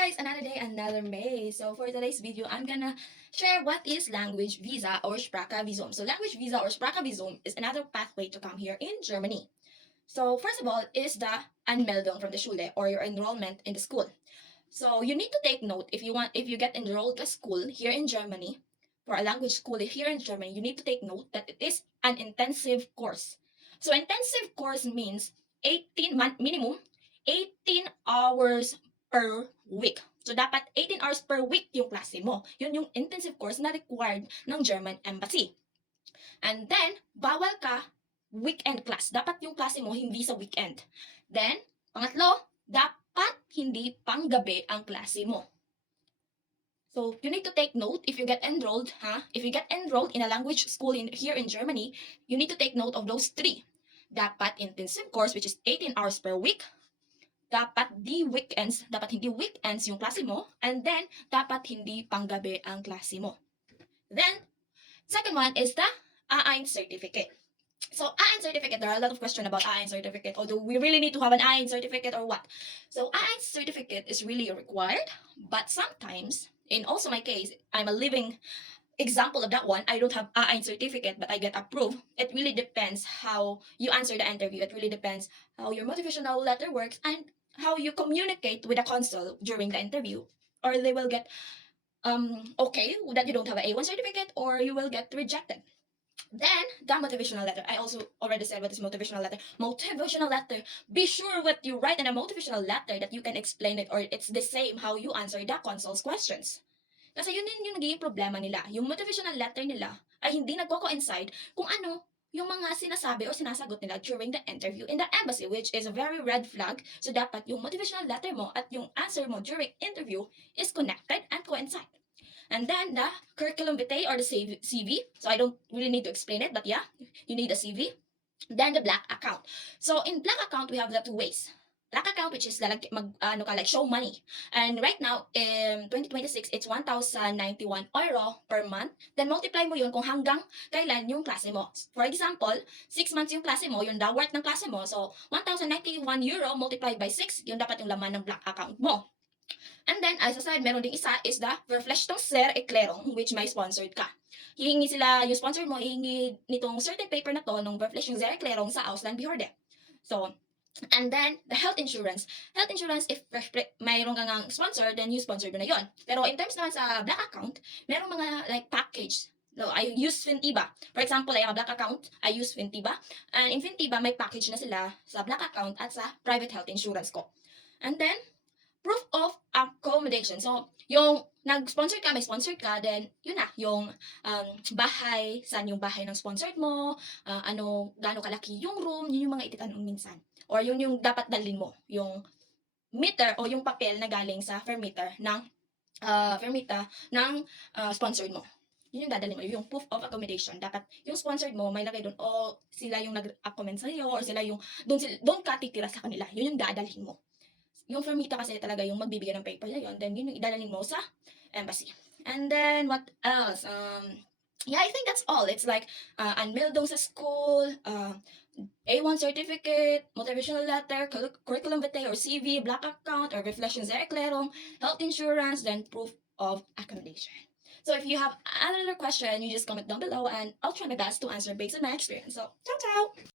guys, another day, another May. So for today's video, I'm gonna share what is language visa or Sprachvisum. So language visa or Sprachvisum is another pathway to come here in Germany. So first of all is the Anmeldung from the Schule or your enrollment in the school. So you need to take note if you get enrolled to school here in Germany for a language school here in Germany, you need to take note that it is an intensive course. So intensive course means 18 month minimum 18 hours per week. So dapat 18 hours per week yung klase mo. Yun yung intensive course na required ng German Embassy. And then bawal ka weekend class. Dapat yung klase mo hindi sa weekend. Then pangatlo, dapat hindi panggabi ang klase mo. So you need to take note if you get enrolled, If you get enrolled in a language school here in Germany, you need to take note of those three. Dapat intensive course which is 18 hours per week. Dapat hindi weekends yung klase mo. And then, dapat hindi panggabi ang klase mo. Then, second one is the A1 certificate. So, A1 certificate, there are a lot of questions about A1 certificate. Although we really need to have an A1 certificate or what. So, A1 certificate is really required. But sometimes, in also my case, I'm a living example of that one. I don't have A1 certificate, but I get approved. It really depends how you answer the interview. It really depends how your motivational letter works and how you communicate with the consul during the interview. Or they will get okay that you don't have an A1 certificate, or you will get rejected. Then the motivational letter. I also already said what is motivational letter. Motivational letter. Be sure what you write in a motivational letter that you can explain it, or it's the same how you answer the consul's questions. Kasi yun din yung nagiging problema nila. Yung motivational letter nila ay hindi nagko-coincide kung ano yung mga sinasabi o sinasagot nila during the interview in the embassy, which is a very red flag. So dapat yung motivational letter mo at yung answer mo during interview is connected and coincide. And then the curriculum vitae or the CV. So I don't really need to explain it, but yeah, you need a CV. Then the black account. So in black account, we have the two ways. Black account, which is like show money. And right now, in 2026, it's 1,091 euro per month. Then multiply mo yun kung hanggang kailan yung klase mo. For example, 6 months yung klase mo, yung dawart ng klase mo. So, 1,091 euro multiplied by 6, yun dapat yung laman ng black account mo. And then, as I said, meron ding isa is the Verpflichtungserklärung, which may sponsored ka. Hihingi sila, yung sponsor mo, hihingi nitong certain paper na to, nung Verpflichtungserklärung sa Auslandbehörde. So, and then, the health insurance. Health insurance, if mayroon kang sponsor, then you sponsor mo na yon. Pero in terms naman sa black account, meron mga like package. No, I use Fintiba. For example, I have a black account, I use Fintiba. And in Fintiba, may package na sila sa black account at sa private health insurance ko. And then, proof of accommodation. So, yung nag-sponsor ka, may sponsored ka, then yun na, yung bahay, saan yung bahay ng sponsored mo, gaano kalaki yung room, yun yung mga ititanong minsan. Or yun yung dapat dalhin mo, yung meter o yung papel na galing sa fermita ng sponsored mo. Yun yung dadalhin mo, yung proof of accommodation. Dapat yung sponsored mo, may lagay doon, o sila yung nag-accommend sa'yo, or sila yung, doon ka titira sa kanila. Yun yung dadalhin mo. Yung fermita kasi talaga yung magbibigay ng paper na yun, then yun yung idadalhin mo sa embassy. And then, what else? Yeah, I think that's all. It's like Anmeldung sa school, A1 certificate, motivational letter, curriculum vitae or CV, black account, or Verpflichtungserklärung, health insurance, then proof of accommodation. So if you have another question, you just comment down below and I'll try my best to answer based on my experience. So, ciao ciao!